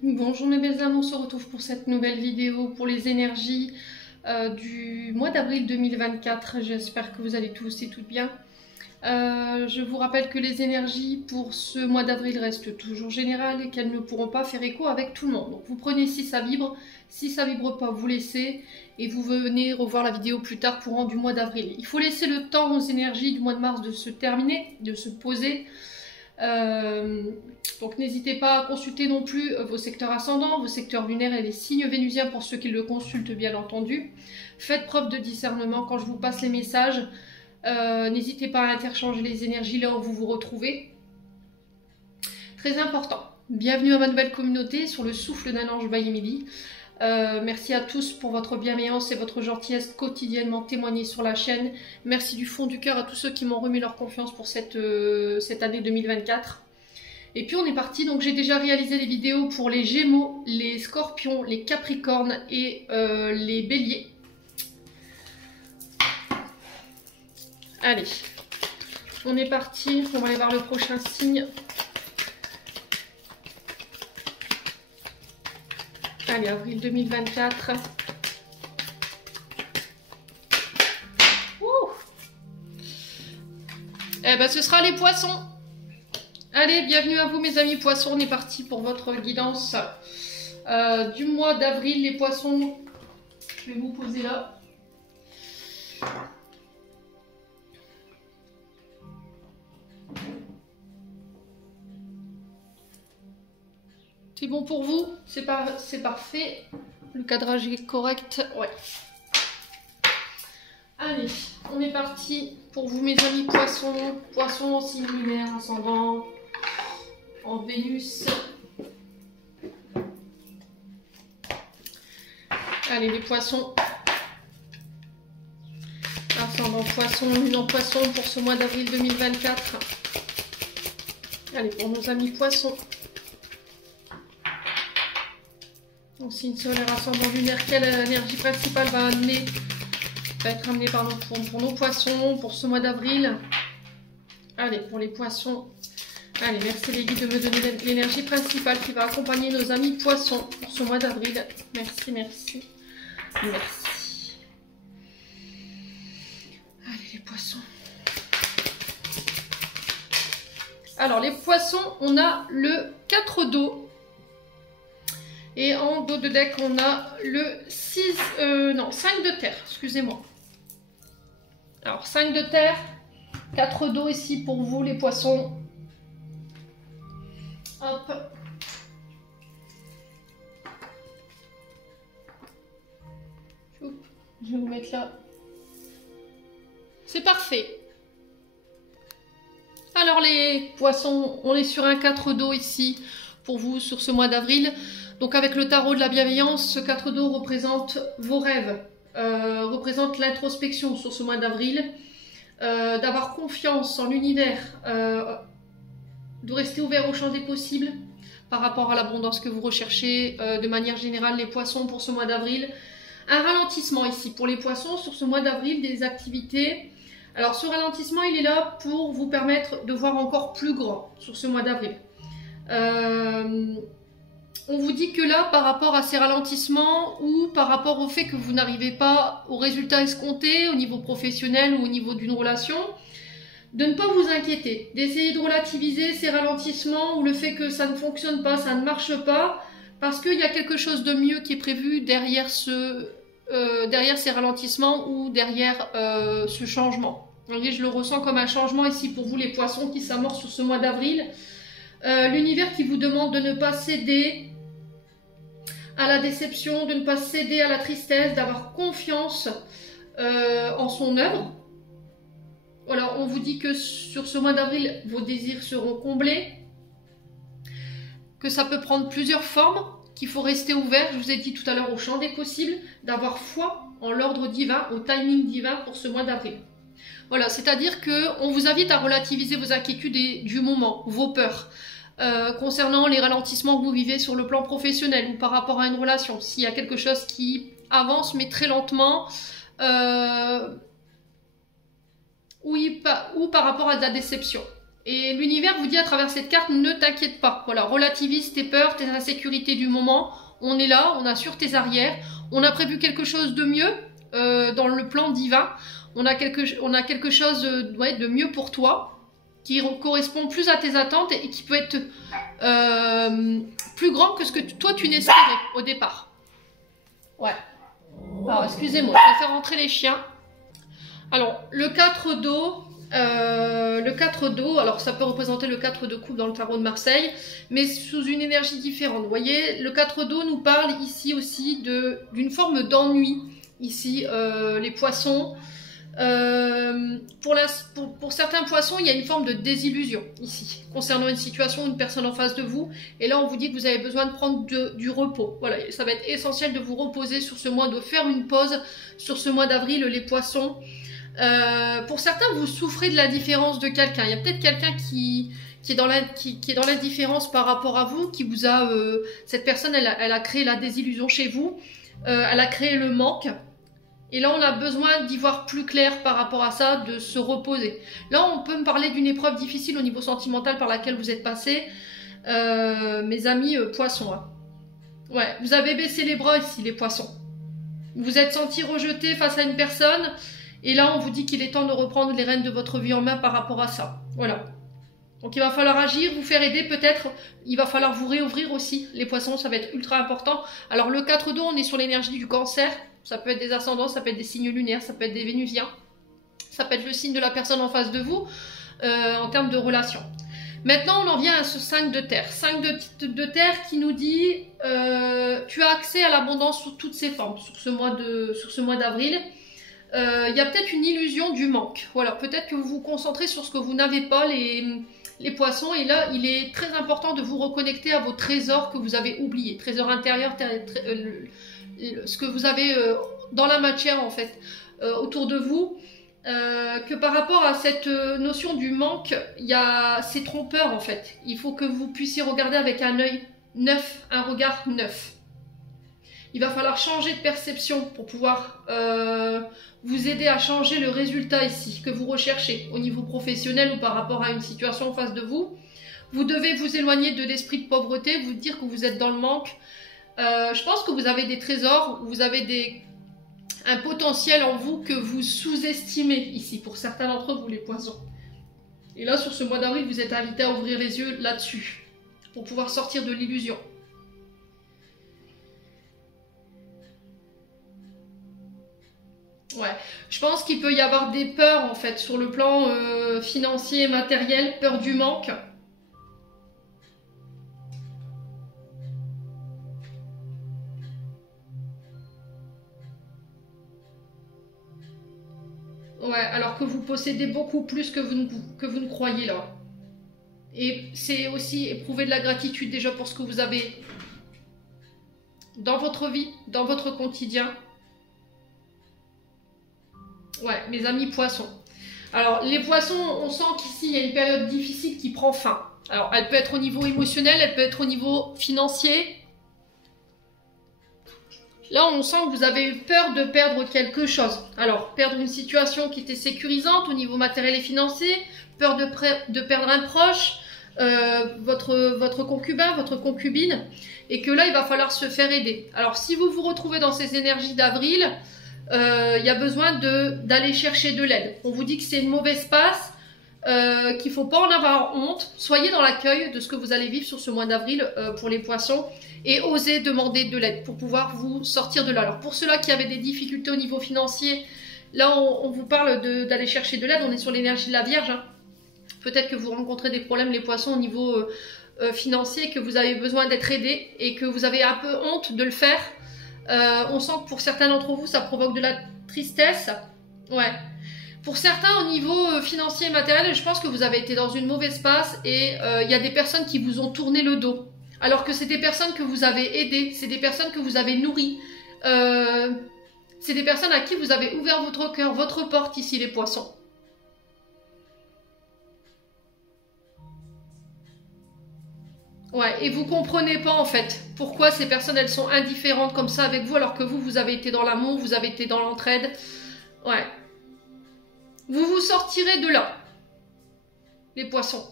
Bonjour mes belles âmes, on se retrouve pour cette nouvelle vidéo pour les énergies du mois d'avril 2024. J'espère que vous allez tous et toutes bien. Je vous rappelle que les énergies pour ce mois d'avril restent toujours générales et qu'elles ne pourront pas faire écho avec tout le monde. Donc vous prenez si ça vibre pas, vous laissez et vous venez revoir la vidéo plus tard courant du mois d'avril. Il faut laisser le temps aux énergies du mois de mars de se terminer, de se poser. Donc n'hésitez pas à consulter non plus vos secteurs ascendants, vos secteurs lunaires et les signes vénusiens pour ceux qui le consultent bien entendu. Faites preuve de discernement quand je vous passe les messages. N'hésitez pas à interchanger les énergies là où vous vous retrouvez. Très important. Bienvenue à ma nouvelle communauté sur le souffle d'un ange by Emily. Merci à tous pour votre bienveillance et votre gentillesse quotidiennement témoignée sur la chaîne. Merci du fond du cœur à tous ceux qui m'ont remis leur confiance pour cette année 2024. Et puis on est parti, donc j'ai déjà réalisé les vidéos pour les Gémeaux, les Scorpions, les Capricornes et les Béliers. Allez, on est parti, on va aller voir le prochain signe. Allez, avril 2024. Ouh. Eh ben, ce sera les poissons. Allez, bienvenue à vous mes amis poissons. On est parti pour votre guidance du mois d'avril. Les poissons, je vais vous poser là. C'est bon pour vous? C'est parfait. Le cadrage est correct. Ouais. Allez, on est parti pour vous mes amis poissons. Poissons en signe lunaire, ascendant, en Vénus. Allez, les poissons. Ascendant poisson, lune en poisson pour ce mois d'avril 2024. Allez, pour nos amis poissons. Donc signe solaire, ascendant lunaire, quelle énergie principale va être amenée pour nos poissons pour ce mois d'avril? Allez, pour les poissons. Allez, merci les guides de me donner l'énergie principale qui va accompagner nos amis poissons pour ce mois d'avril. Merci, merci, merci. Allez, les poissons. Alors, les poissons, on a le 4 d'eau. Et en dos de deck, on a le 5 de terre, excusez-moi. Alors, 5 de terre, 4 d'eau ici pour vous, les poissons. Hop. Je vais vous mettre là. C'est parfait. Alors, les poissons, on est sur un 4 d'eau ici pour vous sur ce mois d'avril. Donc avec le tarot de la bienveillance, ce 4 d'eau représente vos rêves, représente l'introspection sur ce mois d'avril, d'avoir confiance en l'univers, de rester ouvert au champ des possibles par rapport à l'abondance que vous recherchez de manière générale les poissons pour ce mois d'avril. Un ralentissement ici pour les poissons sur ce mois d'avril des activités. Alors ce ralentissement il est là pour vous permettre de voir encore plus grand sur ce mois d'avril. On vous dit que là, par rapport à ces ralentissements ou par rapport au fait que vous n'arrivez pas au résultat escompté au niveau professionnel ou au niveau d'une relation, de ne pas vous inquiéter, d'essayer de relativiser ces ralentissements ou le fait que ça ne fonctionne pas, ça ne marche pas, parce qu'il y a quelque chose de mieux qui est prévu derrière ces ralentissements ou derrière ce changement. Vous voyez, je le ressens comme un changement ici pour vous les poissons qui s'amorce sur ce mois d'avril. L'univers qui vous demande de ne pas céder à la déception, de ne pas céder à la tristesse, d'avoir confiance en son œuvre. Voilà, on vous dit que sur ce mois d'avril, vos désirs seront comblés, que ça peut prendre plusieurs formes, qu'il faut rester ouvert, je vous ai dit tout à l'heure, au champ des possibles, d'avoir foi en l'ordre divin, au timing divin pour ce mois d'avril. Voilà, c'est-à-dire qu'on vous invite à relativiser vos inquiétudes du moment, vos peurs. Concernant les ralentissements que vous vivez sur le plan professionnel ou par rapport à une relation, s'il y a quelque chose qui avance mais très lentement, ou par rapport à de la déception. Et l'univers vous dit à travers cette carte, ne t'inquiète pas. Voilà, relativise tes peurs, tes insécurités du moment. On est là, on assure tes arrières. On a prévu quelque chose de mieux dans le plan divin. On a quelque chose de mieux pour toi, qui correspond plus à tes attentes et qui peut être plus grand que ce que toi tu n'espérais au départ. Ouais. Alors, excusez-moi, je vais faire rentrer les chiens. Alors, le 4 d'eau, alors ça peut représenter le 4 de coupe dans le tarot de Marseille, mais sous une énergie différente. Vous voyez, le 4 d'eau nous parle ici aussi d'une forme d'ennui. Ici, les poissons. Pour certains poissons, il y a une forme de désillusion ici, concernant une situation, une personne en face de vous. Et là, on vous dit que vous avez besoin de prendre du repos. Voilà, ça va être essentiel de vous reposer sur ce mois, de faire une pause sur ce mois d'avril, les poissons. Pour certains, vous souffrez de la différence de quelqu'un. Il y a peut-être quelqu'un qui est dans l'indifférence par rapport à vous, qui vous a... cette personne, elle a créé la désillusion chez vous. Elle a créé le manque. Et là, on a besoin d'y voir plus clair par rapport à ça, de se reposer. Là, on peut me parler d'une épreuve difficile au niveau sentimental par laquelle vous êtes passé. Mes amis poissons. Hein. Ouais, vous avez baissé les bras ici, les poissons. Vous vous êtes senti rejeté face à une personne. Et là, on vous dit qu'il est temps de reprendre les rênes de votre vie en main par rapport à ça. Voilà. Donc, il va falloir agir, vous faire aider peut-être. Il va falloir vous réouvrir aussi. Les poissons, ça va être ultra important. Alors, le 4 d'eau, on est sur l'énergie du cancer. Ça peut être des ascendants, ça peut être des signes lunaires, ça peut être des vénusiens. Ça peut être le signe de la personne en face de vous en termes de relation. Maintenant, on en vient à ce 5 de terre. 5 de terre qui nous dit tu as accès à l'abondance sous toutes ses formes sur ce mois d'avril. Il y a peut-être une illusion du manque. Voilà, peut-être que vous vous concentrez sur ce que vous n'avez pas, les poissons. Et là, il est très important de vous reconnecter à vos trésors que vous avez oubliés. Trésors intérieurs, ce que vous avez dans la matière en fait autour de vous, que par rapport à cette notion du manque, c'est trompeur en fait. Il faut que vous puissiez regarder avec un œil neuf, un regard neuf. Il va falloir changer de perception pour pouvoir vous aider à changer le résultat ici que vous recherchez au niveau professionnel ou par rapport à une situation en face de vous. Vous devez vous éloigner de l'esprit de pauvreté, vous dire que vous êtes dans le manque. Je pense que vous avez des trésors, vous avez un potentiel en vous que vous sous-estimez ici, pour certains d'entre vous, les poissons. Et là, sur ce mois d'avril, vous êtes invité à ouvrir les yeux là-dessus, pour pouvoir sortir de l'illusion. Ouais, je pense qu'il peut y avoir des peurs, en fait, sur le plan financier et matériel, peur du manque. Ouais, alors que vous possédez beaucoup plus que vous ne croyez là. Et c'est aussi éprouver de la gratitude déjà pour ce que vous avez dans votre vie, dans votre quotidien. Ouais, mes amis poissons. Alors, les poissons, on sent qu'ici, il y a une période difficile qui prend fin. Alors, elle peut être au niveau émotionnel, elle peut être au niveau financier. Là, on sent que vous avez eu peur de perdre quelque chose. Alors, perdre une situation qui était sécurisante au niveau matériel et financier, peur de perdre un proche, votre concubin, votre concubine, et que là, il va falloir se faire aider. Alors, si vous vous retrouvez dans ces énergies d'avril, il y a besoin d'aller chercher de l'aide. On vous dit que c'est une mauvaise passe, qu'il ne faut pas en avoir honte. Soyez dans l'accueil de ce que vous allez vivre sur ce mois d'avril pour les poissons et osez demander de l'aide pour pouvoir vous sortir de là. Alors pour ceux-là qui avaient des difficultés au niveau financier, là on vous parle d'aller chercher de l'aide. On est sur l'énergie de la Vierge. Hein. Peut-être que vous rencontrez des problèmes les poissons au niveau financier, que vous avez besoin d'être aidé et que vous avez un peu honte de le faire. On sent que pour certains d'entre vous ça provoque de la tristesse. Ouais. Pour certains, au niveau financier et matériel, je pense que vous avez été dans une mauvaise passe et il y a des personnes qui vous ont tourné le dos. Alors que c'est des personnes que vous avez aidées, c'est des personnes que vous avez nourries. C'est des personnes à qui vous avez ouvert votre cœur, votre porte ici, les poissons. Ouais, et vous comprenez pas en fait pourquoi ces personnes elles sont indifférentes comme ça avec vous alors que vous avez été dans l'amour, vous avez été dans l'entraide. Ouais. Vous vous sortirez de là, les poissons.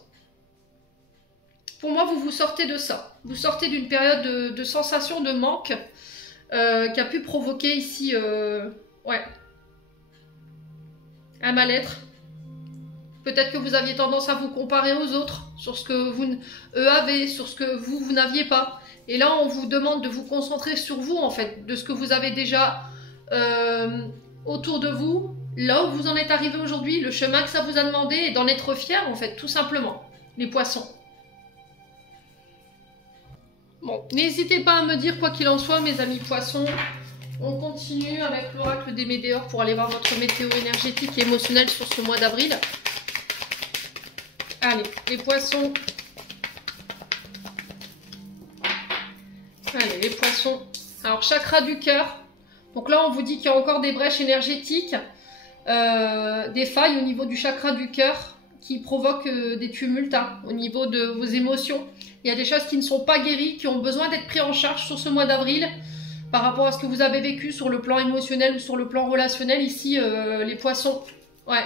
Pour moi, vous sortez de ça. Vous sortez d'une période de sensation de manque qui a pu provoquer ici ouais, un mal-être. Peut-être que vous aviez tendance à vous comparer aux autres, sur ce que eux avaient, sur ce que vous n'aviez pas. Et là, on vous demande de vous concentrer sur vous, en fait, de ce que vous avez déjà autour de vous, là où vous en êtes arrivé aujourd'hui, le chemin que ça vous a demandé, et d'en être fier, en fait, tout simplement, les poissons. Bon, n'hésitez pas à me dire quoi qu'il en soit, mes amis poissons. On continue avec l'oracle des Météores pour aller voir votre météo énergétique et émotionnelle sur ce mois d'avril. Allez, les poissons. Allez, les poissons. Alors, chakra du cœur. Donc là, on vous dit qu'il y a encore des brèches énergétiques, des failles au niveau du chakra du cœur qui provoquent des tumultes hein, au niveau de vos émotions. Il y a des choses qui ne sont pas guéries, qui ont besoin d'être prises en charge sur ce mois d'avril par rapport à ce que vous avez vécu sur le plan émotionnel ou sur le plan relationnel. Ici, les poissons. Ouais.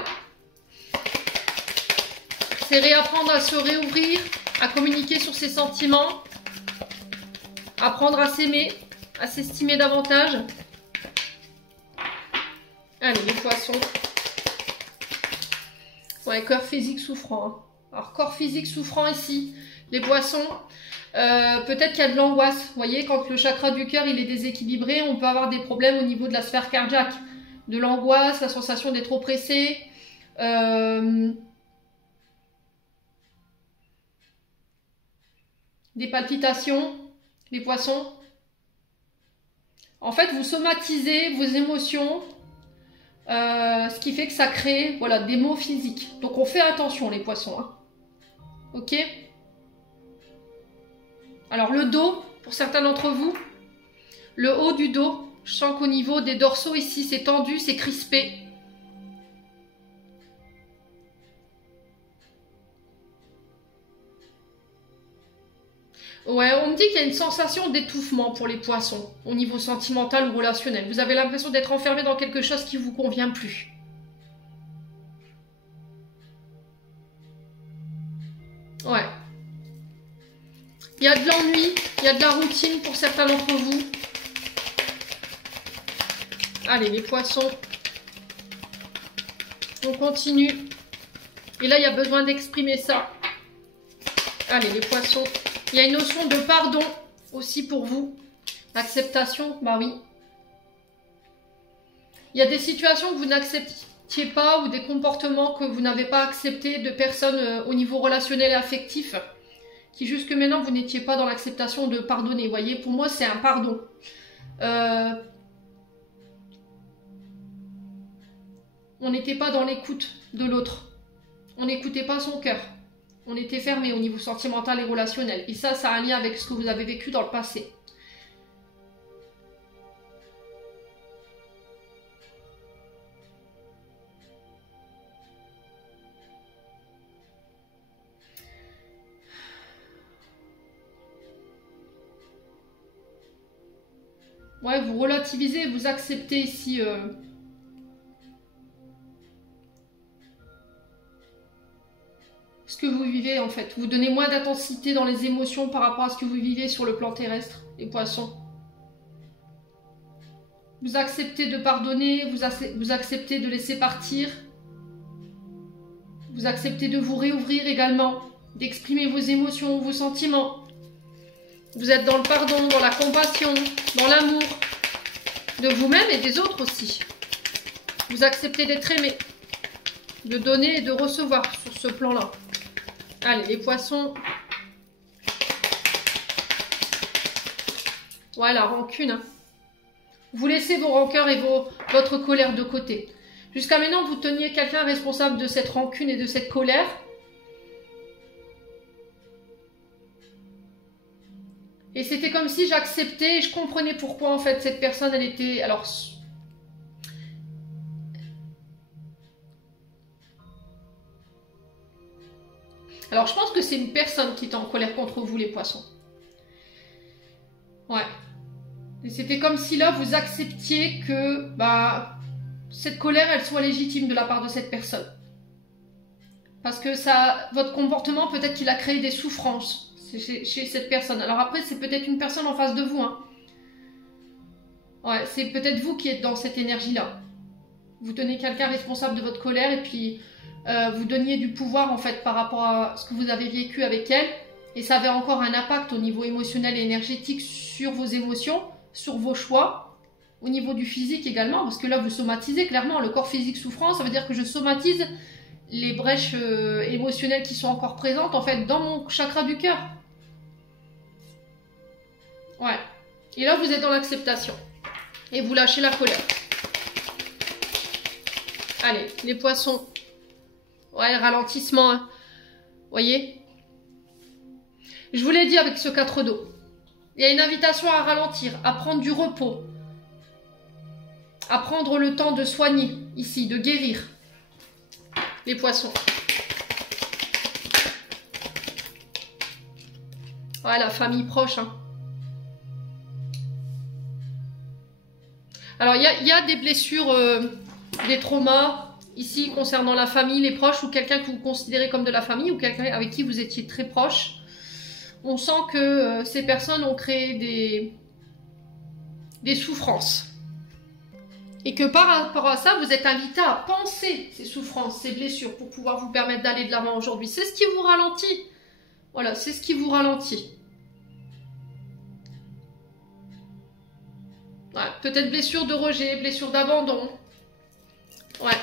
C'est réapprendre à se réouvrir, à communiquer sur ses sentiments, apprendre à s'aimer, à s'estimer davantage. Allez, les poissons. Ouais, corps physique souffrant. Hein. Alors, corps physique souffrant ici, les poissons. Peut-être qu'il y a de l'angoisse. Vous voyez, quand le chakra du cœur il est déséquilibré, on peut avoir des problèmes au niveau de la sphère cardiaque. De l'angoisse, la sensation d'être oppressé. Des palpitations, les poissons. En fait, vous somatisez vos émotions, ce qui fait que ça crée voilà, des maux physiques. Donc, on fait attention, les poissons. Hein. Ok? Alors, le dos, pour certains d'entre vous, le haut du dos, je sens qu'au niveau des dorsaux, ici, c'est tendu, c'est crispé. Ouais, on me dit qu'il y a une sensation d'étouffement pour les poissons, au niveau sentimental ou relationnel. Vous avez l'impression d'être enfermé dans quelque chose qui ne vous convient plus. Ouais. Il y a de l'ennui, il y a de la routine pour certains d'entre vous. Allez, les poissons. On continue. Et là, il y a besoin d'exprimer ça. Allez, les poissons. Il y a une notion de pardon aussi pour vous. L'acceptation, bah oui. Il y a des situations que vous n'acceptiez pas ou des comportements que vous n'avez pas acceptés de personnes au niveau relationnel et affectif qui jusque maintenant vous n'étiez pas dans l'acceptation de pardonner. Vous voyez, pour moi c'est un pardon. On n'était pas dans l'écoute de l'autre. On n'écoutait pas son cœur. On était fermé au niveau sentimental et relationnel. Et ça a un lien avec ce que vous avez vécu dans le passé. Ouais, vous relativisez, vous acceptez ici... ce que vous vivez en fait. Vous donnez moins d'intensité dans les émotions par rapport à ce que vous vivez sur le plan terrestre, les poissons. Vous acceptez de pardonner, vous acceptez de laisser partir. Vous acceptez de vous réouvrir également, d'exprimer vos émotions, vos sentiments. Vous êtes dans le pardon, dans la compassion, dans l'amour de vous-même et des autres aussi. Vous acceptez d'être aimé, de donner et de recevoir sur ce plan-là. Allez, les poissons. Voilà, rancune. Hein. Vous laissez vos rancœurs et votre colère de côté. Jusqu'à maintenant, vous teniez quelqu'un responsable de cette rancune et de cette colère. Et c'était comme si j'acceptais et je comprenais pourquoi en fait cette personne, elle était... Alors, je pense que c'est une personne qui est en colère contre vous, les poissons. Ouais. Et c'était comme si là, vous acceptiez que cette colère, elle soit légitime de la part de cette personne. Parce que votre comportement, peut-être qu'il a créé des souffrances. chez cette personne. Alors après, c'est peut-être une personne en face de vous. Hein. Ouais, c'est peut-être vous qui êtes dans cette énergie-là. Vous tenez quelqu'un responsable de votre colère et puis vous donniez du pouvoir en fait par rapport à ce que vous avez vécu avec elle. Et ça avait encore un impact au niveau émotionnel et énergétique sur vos émotions, sur vos choix, au niveau du physique également. Parce que là, vous somatisez clairement le corps physique souffrant. Ça veut dire que je somatise les brèches émotionnelles qui sont encore présentes en fait dans mon chakra du cœur. Ouais. Et là, vous êtes dans l'acceptation. Et vous lâchez la colère. Allez, les poissons. Ouais, le ralentissement. Hein. Voyez? Je vous l'ai dit avec ce 4 d'eau. Il y a une invitation à ralentir, à prendre du repos. À prendre le temps de soigner, ici, de guérir. Les poissons. Ouais, la famille proche. Hein. Alors, il y a des blessures, des traumas, ici, concernant la famille, les proches, ou quelqu'un que vous considérez comme de la famille, ou quelqu'un avec qui vous étiez très proche. On sent que ces personnes ont créé des souffrances. Et que par rapport à ça, vous êtes invité à penser ces souffrances, ces blessures, pour pouvoir vous permettre d'aller de l'avant aujourd'hui. C'est ce qui vous ralentit. Voilà, c'est ce qui vous ralentit. Ouais, peut-être blessure de rejet, blessure d'abandon. Ouais.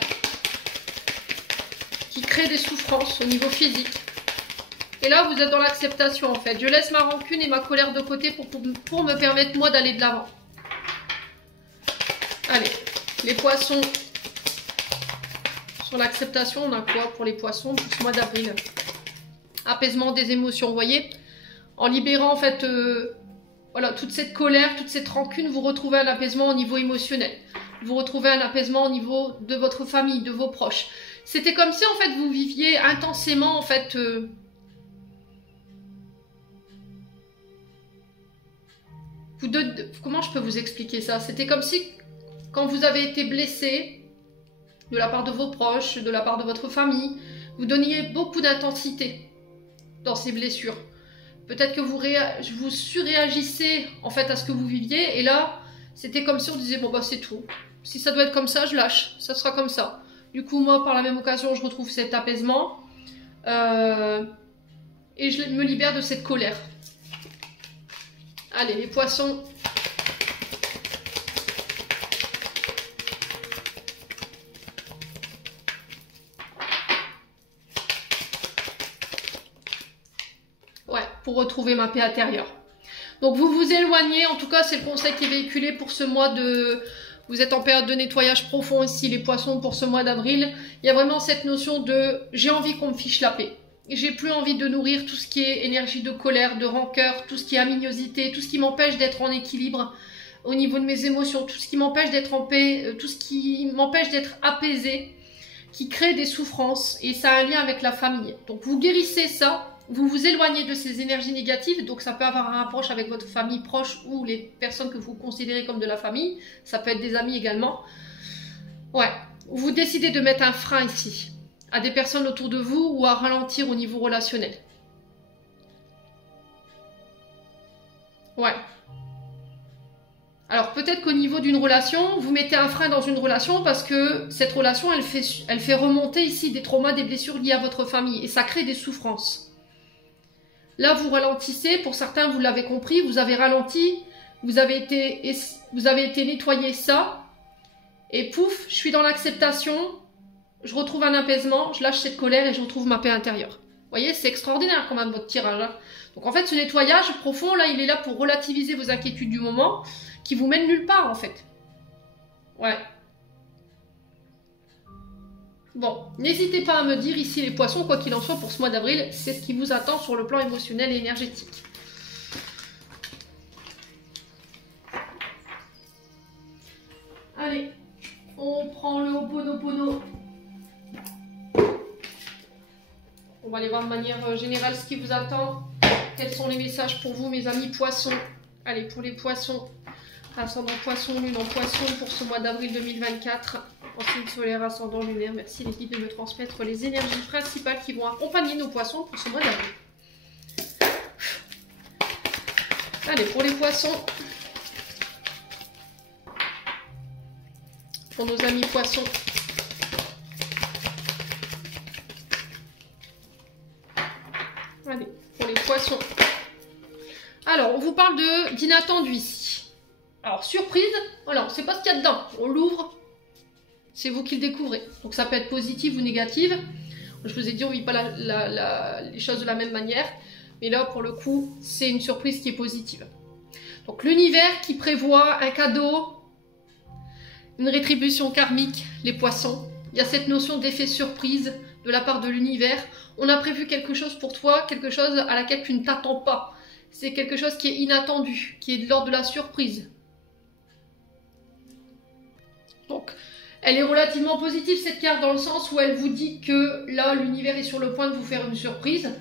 Qui crée des souffrances au niveau physique. Et là, vous êtes dans l'acceptation, en fait. Je laisse ma rancune et ma colère de côté pour me permettre, moi, d'aller de l'avant. Allez, les poissons. Sur l'acceptation, on a quoi pour les poissons pour ce mois d'avril? Apaisement des émotions, vous voyez? En libérant, en fait, voilà, toute cette colère, toute cette rancune, vous retrouvez un apaisement au niveau émotionnel. Vous retrouvez un apaisement au niveau de votre famille, de vos proches. C'était comme si, en fait, vous viviez intensément, en fait... Comment je peux vous expliquer ça? C'était comme si, quand vous avez été blessé, de la part de vos proches, de la part de votre famille, vous donniez beaucoup d'intensité dans ces blessures. Peut-être que vous surréagissez en fait à ce que vous viviez, et là, c'était comme si on disait, bon bah c'est tout. Si ça doit être comme ça, je lâche, ça sera comme ça. Du coup, moi, par la même occasion, je retrouve cet apaisement, et je me libère de cette colère. Allez, les poissons. Ouais, pour retrouver ma paix intérieure. Donc vous vous éloignez, en tout cas c'est le conseil qui est véhiculé pour ce mois de... Vous êtes en période de nettoyage profond ici, les poissons, pour ce mois d'avril. Il y a vraiment cette notion de « j'ai envie qu'on me fiche la paix ». J'ai plus envie de nourrir tout ce qui est énergie de colère, de rancœur, tout ce qui est aminosité, tout ce qui m'empêche d'être en équilibre au niveau de mes émotions, tout ce qui m'empêche d'être en paix, tout ce qui m'empêche d'être apaisé, qui crée des souffrances, et ça a un lien avec la famille. Donc vous guérissez ça, vous vous éloignez de ces énergies négatives, donc ça peut avoir un rapproche avec votre famille proche ou les personnes que vous considérez comme de la famille, ça peut être des amis également. Ouais, vous décidez de mettre un frein ici, à des personnes autour de vous ou à ralentir au niveau relationnel. Ouais. Alors peut-être qu'au niveau d'une relation, vous mettez un frein dans une relation parce que cette relation, elle fait remonter ici des traumas, des blessures liées à votre famille et ça crée des souffrances. Là, vous ralentissez. Pour certains, vous l'avez compris, vous avez ralenti, vous avez été nettoyer ça et pouf, je suis dans l'acceptation. Je retrouve un apaisement, je lâche cette colère et je retrouve ma paix intérieure. Vous voyez, c'est extraordinaire quand même votre tirage. Hein. Donc en fait, ce nettoyage profond, là, il est là pour relativiser vos inquiétudes du moment, qui vous mènent nulle part en fait. Ouais. Bon, n'hésitez pas à me dire ici les poissons, quoi qu'il en soit pour ce mois d'avril, c'est ce qui vous attend sur le plan émotionnel et énergétique. Allez, on prend le Ho'oponopono. On va aller voir de manière générale ce qui vous attend. Quels sont les messages pour vous, mes amis poissons? Allez, pour les poissons, ascendant poisson, lune en poisson pour ce mois d'avril 2024. En signe solaire, ascendant lunaire. Merci les guides de me transmettre les énergies principales qui vont accompagner nos poissons pour ce mois d'avril. Allez, pour les poissons. Pour nos amis poissons. Allez, pour les poissons. Alors, on vous parle d'inattendu ici. Alors, surprise, voilà, on ne sait pas ce qu'il y a dedans. On l'ouvre, c'est vous qui le découvrez. Donc, ça peut être positif ou négatif. Je vous ai dit, on ne vit pas les choses de la même manière. Mais là, pour le coup, c'est une surprise qui est positive. Donc, l'univers qui prévoit un cadeau, une rétribution karmique, les poissons. Il y a cette notion d'effet surprise de la part de l'univers. On a prévu quelque chose pour toi, quelque chose à laquelle tu ne t'attends pas. C'est quelque chose qui est inattendu, qui est de l'ordre de la surprise. Donc, elle est relativement positive cette carte dans le sens où elle vous dit que là, l'univers est sur le point de vous faire une surprise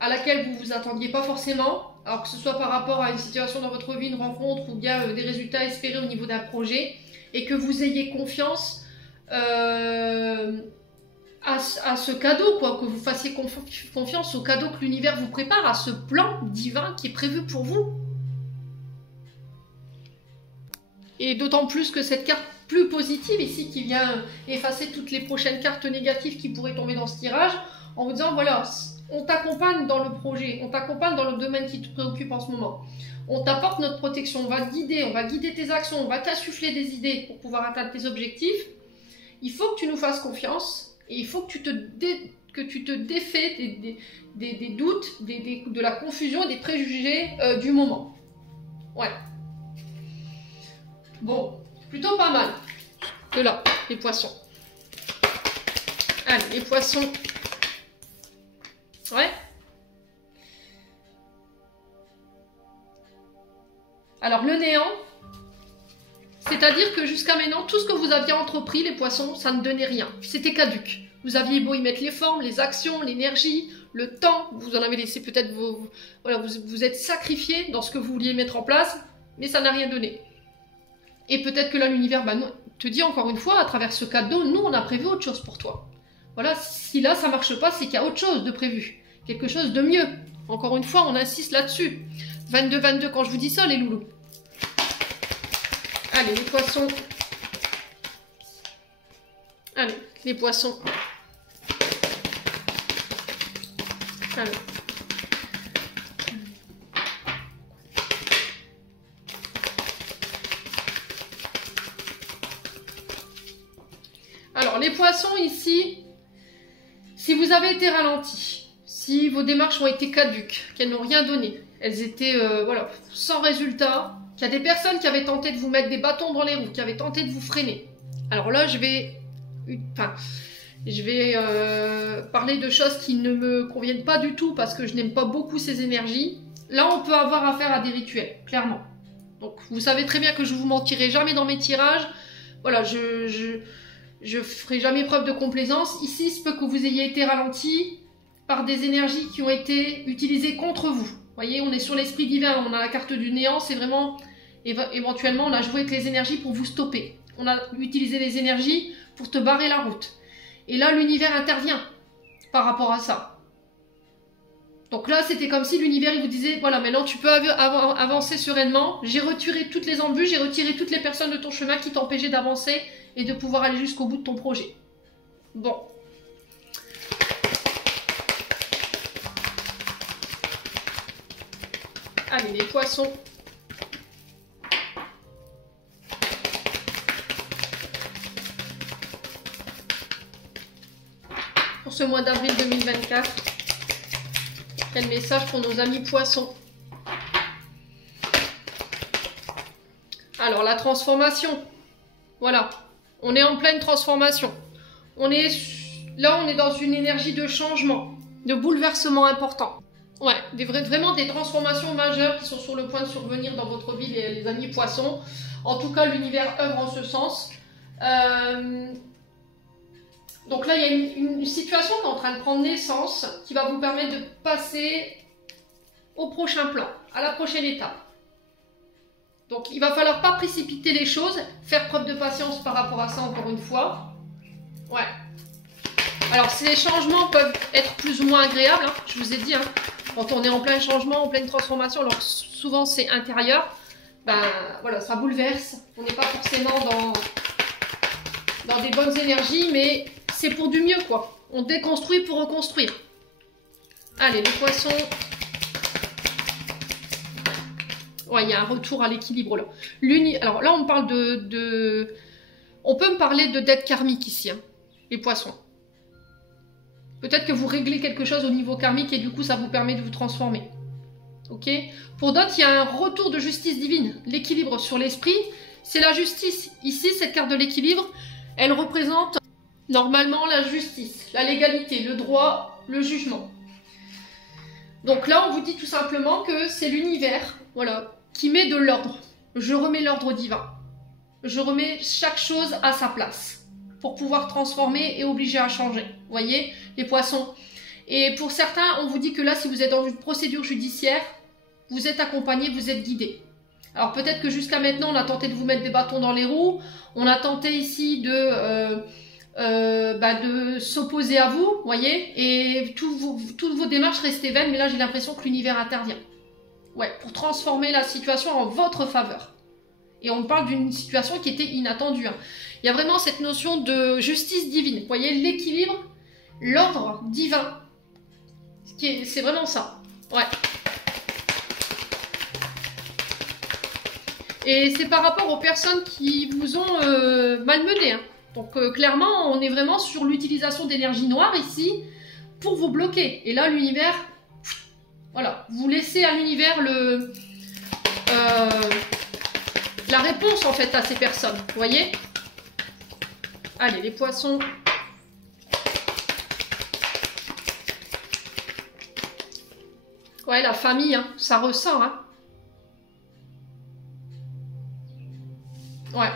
à laquelle vous ne vous attendiez pas forcément. Alors que ce soit par rapport à une situation dans votre vie, une rencontre ou bien des résultats espérés au niveau d'un projet et que vous ayez confiance à ce cadeau, quoi, que vous fassiez confiance au cadeau que l'univers vous prépare, à ce plan divin qui est prévu pour vous. Et d'autant plus que cette carte plus positive ici, qui vient effacer toutes les prochaines cartes négatives qui pourraient tomber dans ce tirage, en vous disant, voilà, on t'accompagne dans le projet, on t'accompagne dans le domaine qui te préoccupe en ce moment. On t'apporte notre protection, on va guider tes actions, on va t'insuffler des idées pour pouvoir atteindre tes objectifs. Il faut que tu nous fasses confiance et il faut que tu te défais des doutes, de la confusion et des préjugés du moment. Ouais. Bon, plutôt pas mal. Que là, les poissons. Allez, les poissons. Ouais. Alors, le néant, c'est-à-dire que jusqu'à maintenant, tout ce que vous aviez entrepris, les poissons, ça ne donnait rien. C'était caduque. Vous aviez beau y mettre les formes, les actions, l'énergie, le temps. Vous en avez laissé peut-être voilà, vous êtes sacrifié dans ce que vous vouliez mettre en place, mais ça n'a rien donné. Et peut-être que là, l'univers te dit encore une fois, à travers ce cadeau, nous, on a prévu autre chose pour toi. Voilà, si là, ça ne marche pas, c'est qu'il y a autre chose de prévu. Quelque chose de mieux. Encore une fois, on insiste là-dessus. 22-22, quand je vous dis ça, les loulous. Allez, les poissons. Allez, les poissons. Allez. Alors, les poissons ici, si vous avez été ralentis, si vos démarches ont été caduques, qu'elles n'ont rien donné, elles étaient voilà, sans résultat, qu'il y a des personnes qui avaient tenté de vous mettre des bâtons dans les roues, qui avaient tenté de vous freiner. Alors là, je vais parler de choses qui ne me conviennent pas du tout parce que je n'aime pas beaucoup ces énergies. Là, on peut avoir affaire à des rituels, clairement. Donc, vous savez très bien que je ne vous mentirai jamais dans mes tirages. Voilà, je ferai jamais preuve de complaisance. Ici, il se peut que vous ayez été ralenti par des énergies qui ont été utilisées contre vous. Vous voyez, on est sur l'esprit divin, on a la carte du néant, c'est vraiment, éventuellement, on a joué avec les énergies pour vous stopper. On a utilisé les énergies pour te barrer la route. Et là, l'univers intervient par rapport à ça. Donc là, c'était comme si l'univers, il vous disait, voilà, maintenant tu peux avancer sereinement. J'ai retiré toutes les embûches, j'ai retiré toutes les personnes de ton chemin qui t'empêchaient d'avancer et de pouvoir aller jusqu'au bout de ton projet. Bon. Allez, les poissons. Pour ce mois d'avril 2024, quel message pour nos amis poissons? Alors, la transformation. Voilà. On est en pleine transformation. Là, on est dans une énergie de changement, de bouleversement important. Ouais, vraiment des transformations majeures qui sont sur le point de survenir dans votre vie, les amis poissons. En tout cas, l'univers œuvre en ce sens. Donc là, il y a une situation qui est en train de prendre naissance, qui va vous permettre de passer au prochain plan, à la prochaine étape. Donc, il va falloir pas précipiter les choses, faire preuve de patience par rapport à ça, encore une fois. Ouais. Alors ces changements peuvent être plus ou moins agréables, hein, je vous ai dit, hein, quand on est en plein changement, en pleine transformation, alors souvent c'est intérieur, ben voilà, ça bouleverse, on n'est pas forcément dans des bonnes énergies, mais c'est pour du mieux quoi, on déconstruit pour reconstruire. Allez, les poissons, ouais, il y a un retour à l'équilibre là. Alors là on parle on peut me parler de dette karmique ici, hein, les poissons. Peut-être que vous réglez quelque chose au niveau karmique et du coup ça vous permet de vous transformer. Ok. Pour d'autres, il y a un retour de justice divine. L'équilibre sur l'esprit, c'est la justice. Ici, cette carte de l'équilibre, elle représente normalement la justice, la légalité, le droit, le jugement. Donc là, on vous dit tout simplement que c'est l'univers, voilà, qui met de l'ordre. Je remets l'ordre divin. Je remets chaque chose à sa place pour pouvoir transformer et obliger à changer. Vous voyez, les poissons. Et pour certains, on vous dit que là, si vous êtes dans une procédure judiciaire, vous êtes accompagné, vous êtes guidé. Alors peut-être que jusqu'à maintenant, on a tenté de vous mettre des bâtons dans les roues, on a tenté ici de s'opposer à vous, vous voyez, et toutes vos démarches restaient vaines, mais là, j'ai l'impression que l'univers intervient. Ouais, pour transformer la situation en votre faveur. Et on parle d'une situation qui était inattendue, hein. Il y a vraiment cette notion de justice divine. Vous voyez, l'équilibre, l'ordre divin. C'est vraiment ça. Ouais. Et c'est par rapport aux personnes qui vous ont malmené, hein. Donc clairement, on est vraiment sur l'utilisation d'énergie noire ici pour vous bloquer. Et là, l'univers, voilà, vous laissez à l'univers la réponse en fait à ces personnes. Vous voyez? Allez, les poissons. Ouais, la famille, hein, ça ressent, hein. Ouais.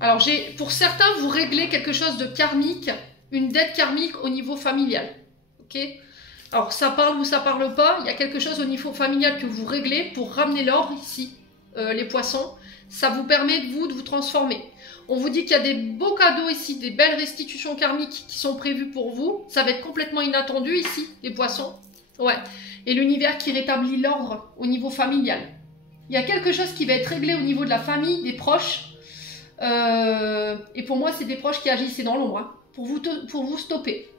Alors, pour certains, vous réglez quelque chose de karmique, une dette karmique au niveau familial. Ok? Alors, ça parle ou ça parle pas, il y a quelque chose au niveau familial que vous réglez pour ramener l'ordre ici, les poissons. Ça vous permet, de vous transformer. On vous dit qu'il y a des beaux cadeaux ici, des belles restitutions karmiques qui sont prévues pour vous. Ça va être complètement inattendu ici, les poissons. Ouais. Et l'univers qui rétablit l'ordre au niveau familial. Il y a quelque chose qui va être réglé au niveau de la famille, des proches. Et pour moi, c'est des proches qui agissaient dans l'ombre, hein, pour vous stopper.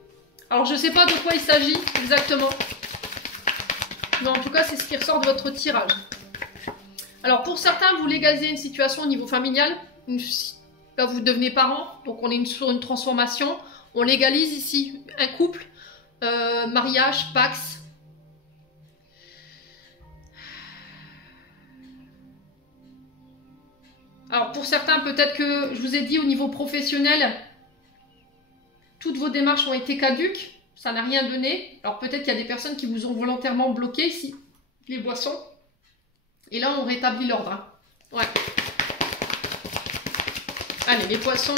Alors, je ne sais pas de quoi il s'agit exactement. Mais en tout cas, c'est ce qui ressort de votre tirage. Alors, pour certains, vous légalisez une situation au niveau familial. Là, vous devenez parents, donc on est sur une transformation. On légalise ici un couple, mariage, pax. Alors pour certains, peut-être que je vous ai dit au niveau professionnel, toutes vos démarches ont été caduques, ça n'a rien donné. Alors peut-être qu'il y a des personnes qui vous ont volontairement bloqué ici, les boissons. Et là, on rétablit l'ordre, hein. Ouais. Allez, les poissons.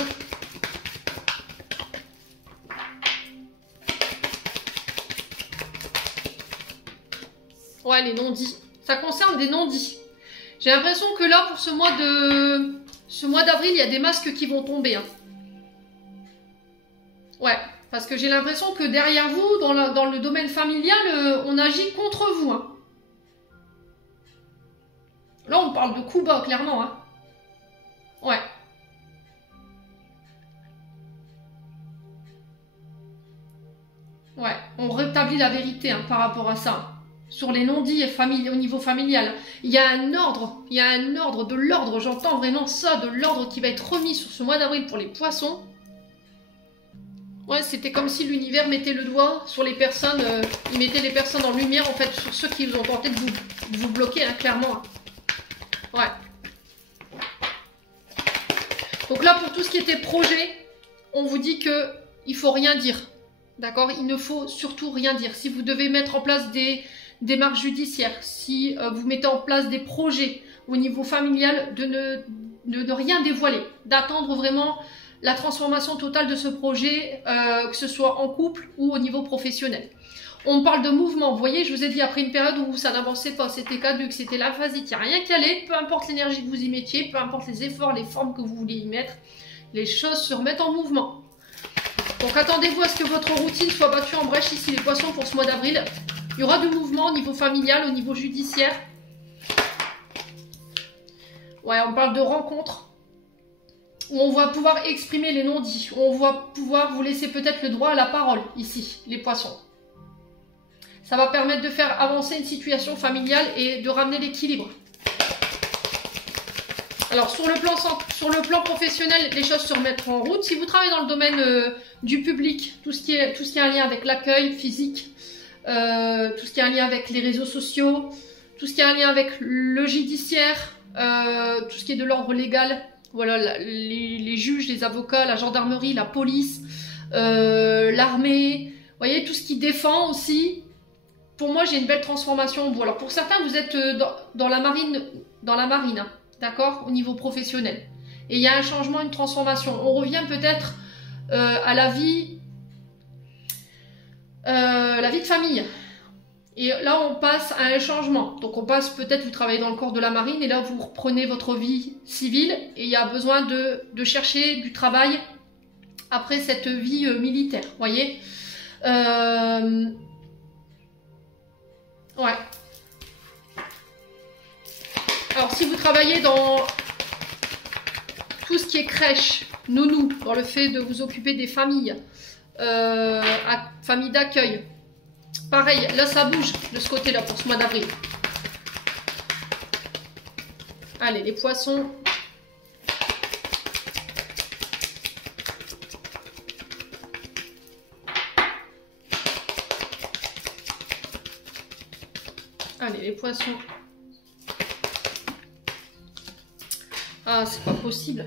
Ouais, les non-dits. Ça concerne des non-dits. J'ai l'impression que là, pour ce mois d'avril, il y a des masques qui vont tomber, hein. Ouais, parce que j'ai l'impression que derrière vous, dans le domaine familial, on agit contre vous, hein. Là, on parle de coups bas, clairement, hein. Ouais. Ouais, on rétablit la vérité, hein, par rapport à ça. Sur les non-dits au niveau familial. Il y a un ordre, de l'ordre, j'entends vraiment ça, de l'ordre qui va être remis sur ce mois d'avril pour les poissons. Ouais, c'était comme si l'univers mettait le doigt sur les personnes, il mettait les personnes en lumière, en fait, sur ceux qui vous ont tenté de vous bloquer, hein, clairement. Ouais. Donc là, pour tout ce qui était projet, on vous dit que il faut rien dire. D'accord? Il ne faut surtout rien dire. Si vous devez mettre en place des démarches judiciaires, si vous mettez en place des projets au niveau familial, de ne rien dévoiler, d'attendre vraiment la transformation totale de ce projet, que ce soit en couple ou au niveau professionnel. On parle de mouvement, vous voyez, je vous ai dit après une période où ça n'avançait pas, c'était caduc, c'était l'aphasite, il n'y a rien qui allait, peu importe l'énergie que vous y mettiez, peu importe les efforts, les formes que vous vouliez y mettre, les choses se remettent en mouvement. Donc attendez-vous à ce que votre routine soit battue en brèche ici les poissons pour ce mois d'avril. Il y aura du mouvement au niveau familial, au niveau judiciaire. Ouais, on parle de rencontres où on va pouvoir exprimer les non-dits, où on va pouvoir vous laisser peut-être le droit à la parole ici, les poissons. Ça va permettre de faire avancer une situation familiale et de ramener l'équilibre. Alors sur le plan professionnel, les choses se remettront en route. Si vous travaillez dans le domaine du public, tout ce qui est en lien avec l'accueil physique, tout ce qui est en lien avec les réseaux sociaux, tout ce qui est en lien avec le judiciaire, tout ce qui est de l'ordre légal, voilà, les juges, les avocats, la gendarmerie, la police, l'armée, vous voyez, tout ce qui défend aussi. Pour moi, j'ai une belle transformation en vous. Alors pour certains, vous êtes dans la marine, hein, d'accord, au niveau professionnel. Et il y a un changement, une transformation. On revient peut-être à la vie de famille. Et là, on passe à un changement. Donc, on passe peut-être, vous travaillez dans le corps de la marine, et là, vous reprenez votre vie civile, et il y a besoin de chercher du travail après cette vie militaire, vous voyez. Ouais. Alors, si vous travaillez dans tout ce qui est crèche, nounou, dans le fait de vous occuper des familles, familles d'accueil, pareil, là ça bouge de ce côté-là pour ce mois d'avril. Allez, les poissons. Allez, les poissons. Ah, c'est pas possible.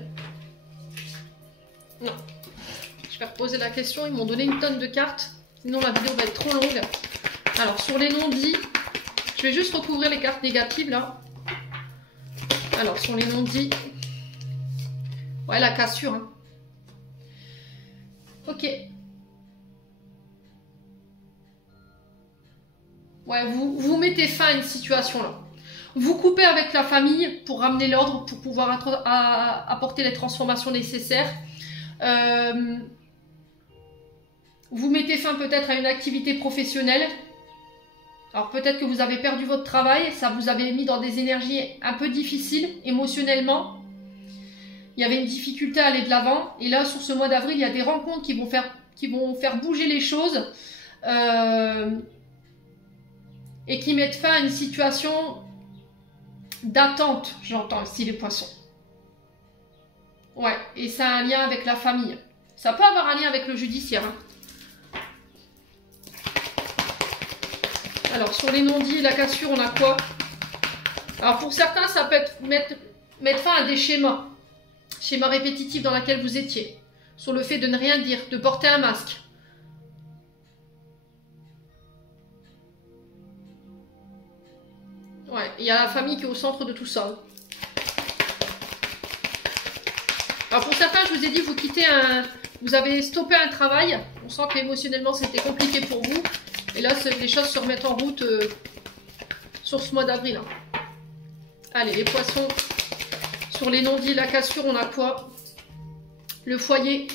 Non. Je vais reposer la question. Ils m'ont donné une tonne de cartes. Sinon, la vidéo va être trop longue. Alors, sur les non-dits, je vais juste recouvrir les cartes négatives, là. Alors, sur les non-dits. Ouais, la cassure. Hein. Ok. Ouais, vous mettez fin à une situation, là. Vous coupez avec la famille pour ramener l'ordre, pour pouvoir apporter les transformations nécessaires. Vous mettez fin peut-être à une activité professionnelle. Alors peut-être que vous avez perdu votre travail, ça vous avait mis dans des énergies un peu difficiles émotionnellement. Il y avait une difficulté à aller de l'avant. Et là, sur ce mois d'avril, il y a des rencontres qui vont faire bouger les choses. Et qui mettent fin à une situation d'attente, j'entends ici les poissons. Ouais, et ça a un lien avec la famille. Ça peut avoir un lien avec le judiciaire. Hein. Alors, sur les non-dits et la cassure, on a quoi? Alors, pour certains, ça peut être mettre fin à des schémas répétitifs dans lesquels vous étiez. Sur le fait de ne rien dire, de porter un masque. Ouais, il y a la famille qui est au centre de tout ça. Alors pour certains, je vous ai dit, vous avez stoppé un travail. On sent qu'émotionnellement, c'était compliqué pour vous. Et là, les choses se remettent en route sur ce mois d'avril. Hein. Allez, les poissons. Sur les non-dits, la cassure, on a quoi? Le foyer.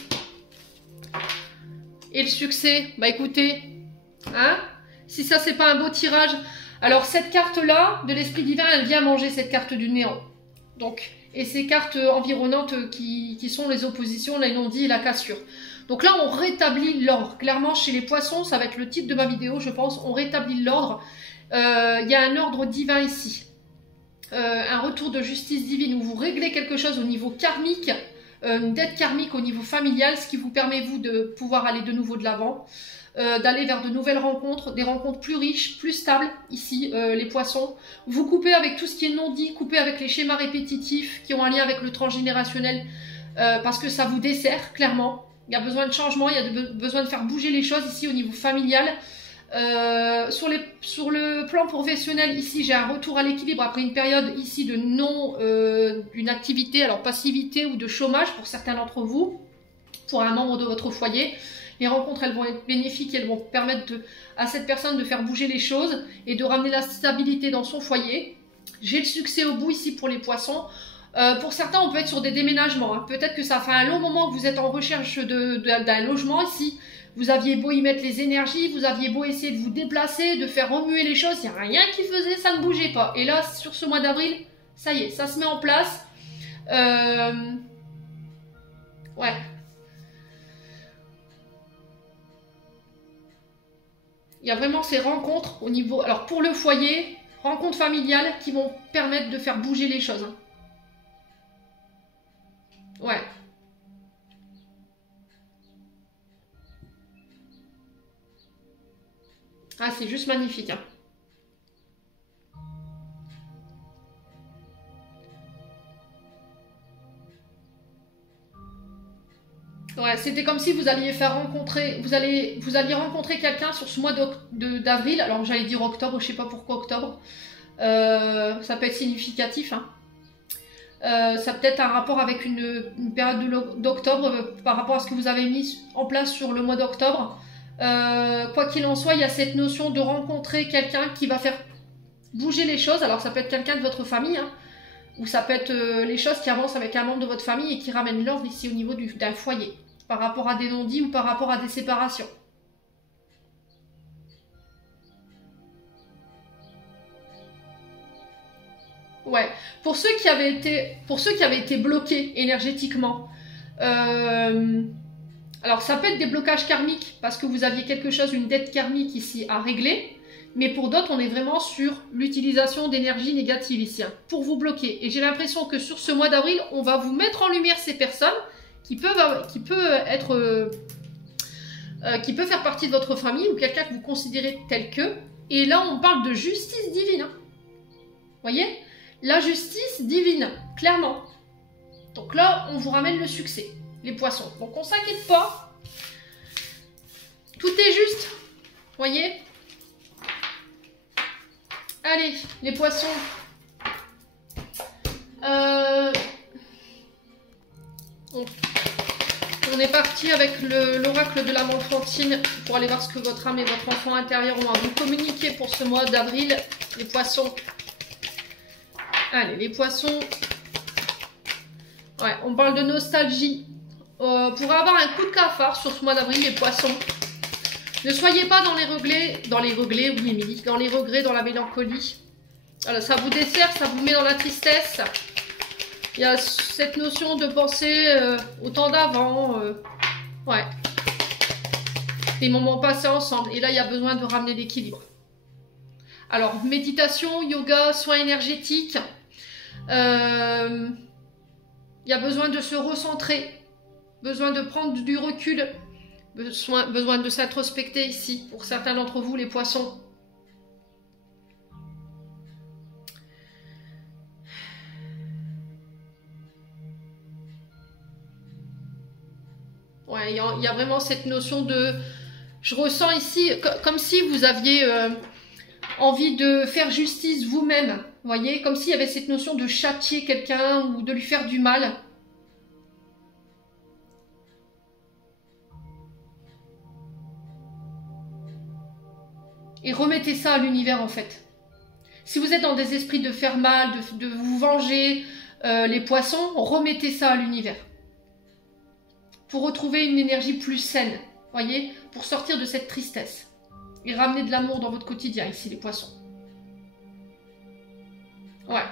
Et le succès. Bah écoutez, hein, si ça, c'est pas un beau tirage... Alors, cette carte-là, de l'esprit divin, elle vient manger cette carte du néant. Donc, et ces cartes environnantes qui sont les oppositions, les non-dits et la cassure. Donc là, on rétablit l'ordre. Clairement, chez les poissons, ça va être le titre de ma vidéo, je pense. On rétablit l'ordre. Il y a un ordre divin ici. Un retour de justice divine où vous réglez quelque chose au niveau karmique, une dette karmique au niveau familial, ce qui vous permet, vous, de pouvoir aller de nouveau de l'avant. D'aller vers de nouvelles rencontres, des rencontres plus riches, plus stables, ici, les poissons. Vous coupez avec tout ce qui est non-dit, coupez avec les schémas répétitifs qui ont un lien avec le transgénérationnel, parce que ça vous dessert, clairement. Il y a besoin de changement, il y a besoin de faire bouger les choses ici au niveau familial. Sur le plan professionnel, ici, j'ai un retour à l'équilibre après une période ici de d'une activité, alors passivité ou de chômage pour certains d'entre vous, pour un membre de votre foyer. Les rencontres, elles vont être bénéfiques, elles vont permettre à cette personne de faire bouger les choses et de ramener la stabilité dans son foyer. J'ai le succès au bout ici pour les poissons. Pour certains, on peut être sur des déménagements. Hein. Peut-être que ça fait un long moment que vous êtes en recherche d'un logement ici. Vous aviez beau y mettre les énergies, vous aviez beau essayer de vous déplacer, de faire remuer les choses, il n'y a rien qui faisait, ça ne bougeait pas. Et là, sur ce mois d'avril, ça y est, ça se met en place. Ouais. Il y a vraiment ces rencontres au niveau... Alors pour le foyer, rencontres familiales qui vont permettre de faire bouger les choses. Hein. Ouais. Ah, c'est juste magnifique. Hein. Ouais, c'était comme si vous alliez faire rencontrer, vous alliez rencontrer quelqu'un sur ce mois d'avril. Alors j'allais dire octobre, je sais pas pourquoi octobre. Ça peut être significatif. Hein. Ça peut être un rapport avec une période d'octobre par rapport à ce que vous avez mis en place sur le mois d'octobre. Quoi qu'il en soit, il y a cette notion de rencontrer quelqu'un qui va faire bouger les choses. Alors ça peut être quelqu'un de votre famille, hein, ou ça peut être les choses qui avancent avec un membre de votre famille et qui ramènent l'ordre ici au niveau d'un foyer, par rapport à des non-dits ou par rapport à des séparations. Ouais, pour ceux qui avaient été bloqués énergétiquement, alors ça peut être des blocages karmiques parce que vous aviez quelque chose, une dette karmique ici à régler, mais pour d'autres on est vraiment sur l'utilisation d'énergie négative ici, hein, pour vous bloquer. Et j'ai l'impression que sur ce mois d'avril, on va vous mettre en lumière ces personnes qui peuvent faire partie de votre famille ou quelqu'un que vous considérez tel que. Et là on parle de justice divine. Hein. Voyez ? La justice divine, clairement. Donc là, on vous ramène le succès, les poissons. Donc on s'inquiète pas. Tout est juste. Voyez ? Allez, les poissons. On est parti avec l'oracle de l'âme enfantine pour aller voir ce que votre âme et votre enfant intérieur ont à vous communiquer pour ce mois d'avril. Les poissons. Allez, les poissons. Ouais, on parle de nostalgie. Pour avoir un coup de cafard sur ce mois d'avril, les poissons. Ne soyez pas dans les regrets, oui Émilie, dans les regrets, dans la mélancolie. Alors, ça vous dessert, ça vous met dans la tristesse. Il y a cette notion de penser au temps d'avant. Ouais. Des moments passés ensemble. Et là, il y a besoin de ramener l'équilibre. Alors, méditation, yoga, soins énergétiques. Il y a besoin de se recentrer, besoin de prendre du recul, besoin de s'introspecter ici, pour certains d'entre vous, les poissons. Ouais, il y a vraiment cette notion de... Je ressens ici, comme si vous aviez envie de faire justice vous-même. Vous voyez, comme s'il y avait cette notion de châtier quelqu'un ou de lui faire du mal. Et remettez ça à l'univers en fait. Si vous êtes dans des esprits de faire mal, de vous venger, les poissons, remettez ça à l'univers. Pour retrouver une énergie plus saine, voyez, pour sortir de cette tristesse. Et ramener de l'amour dans votre quotidien ici, les poissons. Ouais.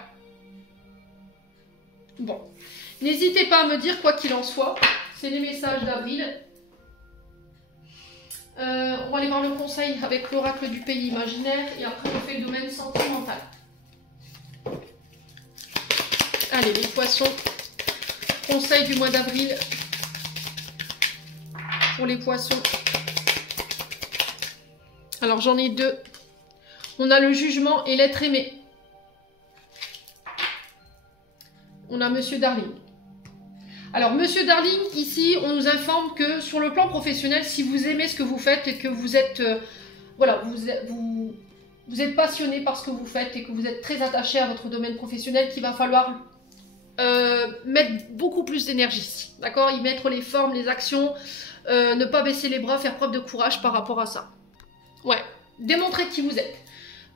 Bon. N'hésitez pas à me dire quoi qu'il en soit. C'est les messages d'avril. On va aller voir le conseil avec l'oracle du pays imaginaire. Et après, on fait le domaine sentimental. Allez, les poissons. Conseil du mois d'avril. Pour les poissons. Alors, j'en ai deux. On a le jugement et l'être aimé. On a Monsieur Darling. Alors, Monsieur Darling, ici, on nous informe que sur le plan professionnel, si vous aimez ce que vous faites et que vous êtes, voilà, vous êtes passionné par ce que vous faites et que vous êtes très attaché à votre domaine professionnel, qu'il va falloir mettre beaucoup plus d'énergie. D'accord ? Y mettre les formes, les actions, ne pas baisser les bras, faire preuve de courage par rapport à ça. Ouais, démontrez qui vous êtes.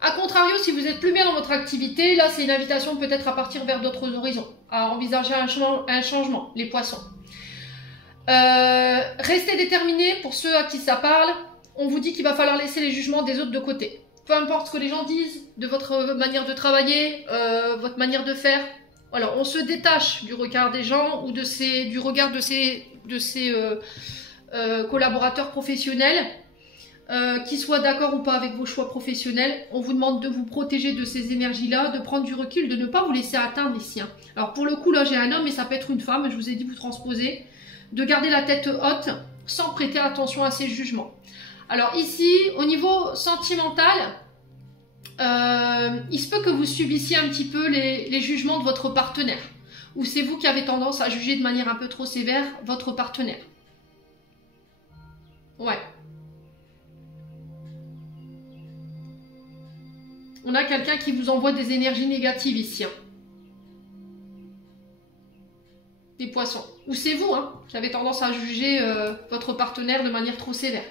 A contrario, si vous êtes plus bien dans votre activité, là c'est une invitation peut-être à partir vers d'autres horizons, à envisager un changement, les poissons. Restez déterminés pour ceux à qui ça parle. On vous dit qu'il va falloir laisser les jugements des autres de côté. Peu importe ce que les gens disent, de votre manière de travailler, votre manière de faire. Voilà, on se détache du regard des gens ou du regard de ces collaborateurs professionnels, qu'ils soient d'accord ou pas avec vos choix professionnels. On vous demande de vous protéger de ces énergies-là, de prendre du recul, de ne pas vous laisser atteindre ici. Alors pour le coup, là j'ai un homme, mais ça peut être une femme, je vous ai dit vous transposez. De garder la tête haute sans prêter attention à ces jugements. Alors ici, au niveau sentimental, il se peut que vous subissiez un petit peu les jugements de votre partenaire. Ou c'est vous qui avez tendance à juger de manière un peu trop sévère votre partenaire. Ouais. On a quelqu'un qui vous envoie des énergies négatives ici. Les poissons. Ou c'est vous qui avez tendance à juger votre partenaire de manière trop sévère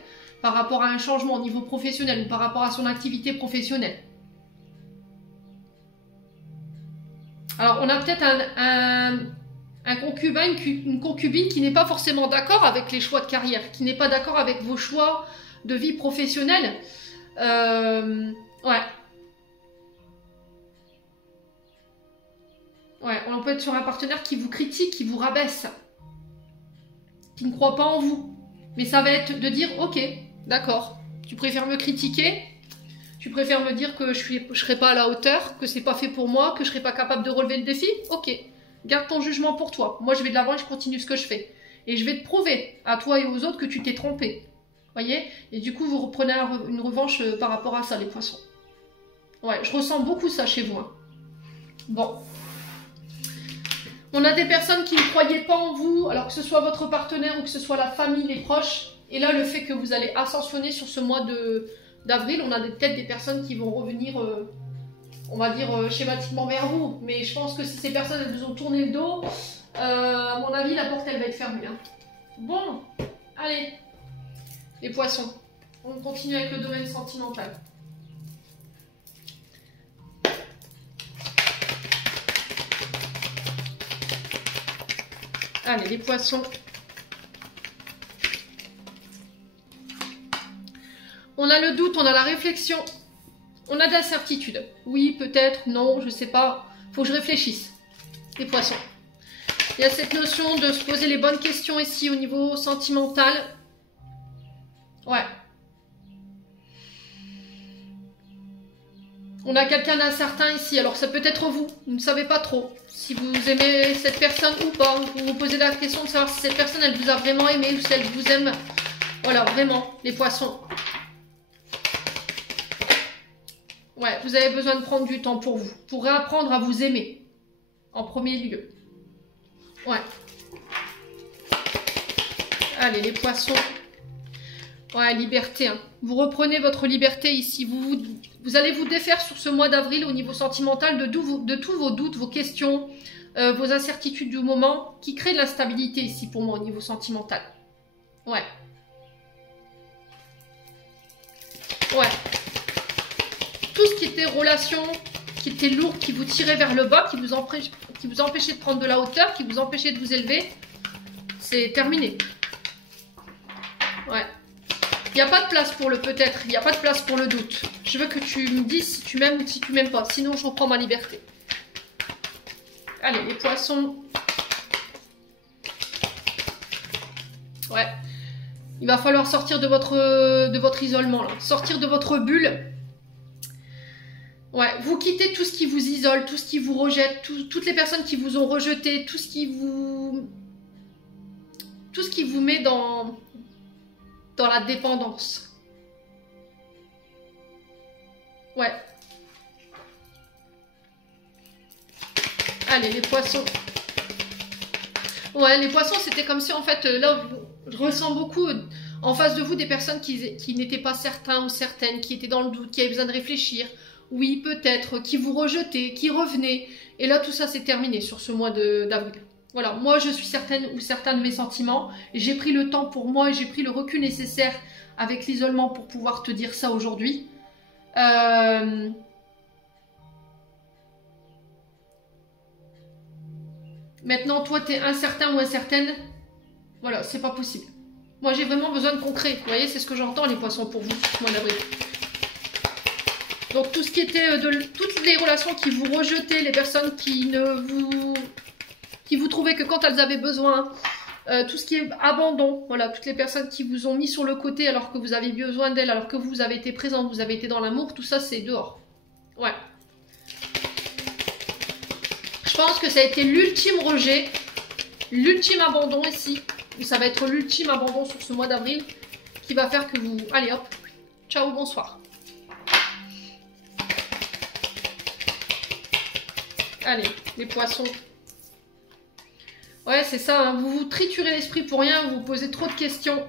par rapport à un changement au niveau professionnel ou par rapport à son activité professionnelle. Alors on a peut-être un concubin, une concubine qui n'est pas forcément d'accord avec les choix de carrière, qui n'est pas d'accord avec vos choix de vie professionnelle. Ouais. Ouais, on peut être sur un partenaire qui vous critique, qui vous rabaisse, qui ne croit pas en vous. Mais ça va être de dire, ok, d'accord, tu préfères me critiquer, tu préfères me dire que je ne serai pas à la hauteur, que c'est pas fait pour moi, que je ne serai pas capable de relever le défi, ok, garde ton jugement pour toi. Moi, je vais de l'avant et je continue ce que je fais. Et je vais te prouver à toi et aux autres que tu t'es trompé. Voyez? Et du coup, vous reprenez une revanche par rapport à ça, les poissons. Ouais, je ressens beaucoup ça chez vous. Bon. On a des personnes qui ne croyaient pas en vous, alors que ce soit votre partenaire ou que ce soit la famille, les proches. Et là, le fait que vous allez ascensionner sur ce mois d'avril, on a peut-être des personnes qui vont revenir, on va dire, schématiquement vers vous. Mais je pense que si ces personnes elles vous ont tourné le dos, à mon avis, la porte, elle va être fermée. Bon, allez, les poissons. On continue avec le domaine sentimental. Allez, les poissons. On a le doute, on a la réflexion. On a de la certitude. Oui, peut-être, non, je sais pas. Faut que je réfléchisse. Les poissons. Il y a cette notion de se poser les bonnes questions ici au niveau sentimental. Ouais. On a quelqu'un d'incertain ici. Alors ça peut être vous. Vous ne savez pas trop si vous aimez cette personne ou pas. Vous vous posez la question de savoir si cette personne elle vous a vraiment aimé ou si elle vous aime. Voilà, vraiment, les poissons. Ouais, vous avez besoin de prendre du temps pour vous. Pour réapprendre à vous aimer. En premier lieu. Ouais. Allez, les poissons. Ouais, liberté. Vous reprenez votre liberté ici. Vous allez vous défaire sur ce mois d'avril au niveau sentimental de tous vos doutes, vos questions, vos incertitudes du moment qui créent de la stabilité ici pour moi au niveau sentimental. Ouais. Ouais. Tout ce qui était relation, qui était lourd, qui vous tirait vers le bas, qui vous empêchait de prendre de la hauteur, qui vous empêchait de vous élever, c'est terminé. Ouais. Il n'y a pas de place pour le peut-être, il n'y a pas de place pour le doute. Je veux que tu me dises si tu m'aimes ou si tu m'aimes pas, sinon je reprends ma liberté. Allez, les poissons. Ouais. Il va falloir sortir de votre isolement, là. Sortir de votre bulle. Ouais, vous quittez tout ce qui vous isole, tout ce qui vous rejette, toutes les personnes qui vous ont rejeté, tout ce qui vous met dans la dépendance. Ouais. Allez, les poissons. Ouais, les poissons, c'était comme si, en fait, là, je ressens beaucoup en face de vous des personnes qui n'étaient pas certains ou certaines, qui étaient dans le doute, qui avaient besoin de réfléchir. Oui, peut-être, qui vous rejetaient, qui revenaient. Et là, tout ça, c'est terminé sur ce mois d'avril. Voilà, moi, je suis certaine ou certain de mes sentiments. J'ai pris le temps pour moi et j'ai pris le recul nécessaire avec l'isolement pour pouvoir te dire ça aujourd'hui. Maintenant, toi, tu es incertain ou incertaine. Voilà, c'est pas possible. Moi, j'ai vraiment besoin de concret. Vous voyez, c'est ce que j'entends, les poissons, pour vous, ce mois d'avril. Donc, tout ce qui était toutes les relations qui vous rejetaient, les personnes qui vous trouvaient que quand elles avaient besoin, tout ce qui est abandon, voilà, toutes les personnes qui vous ont mis sur le côté alors que vous avez besoin d'elles, alors que vous avez été présent, vous avez été dans l'amour, tout ça, c'est dehors. Ouais. Je pense que ça a été l'ultime rejet, l'ultime abandon ici. Ça va être l'ultime abandon sur ce mois d'avril qui va faire que vous... Allez hop, ciao, bonsoir. Allez, les poissons. Ouais, c'est ça, hein. Vous vous triturez l'esprit pour rien, vous vous posez trop de questions.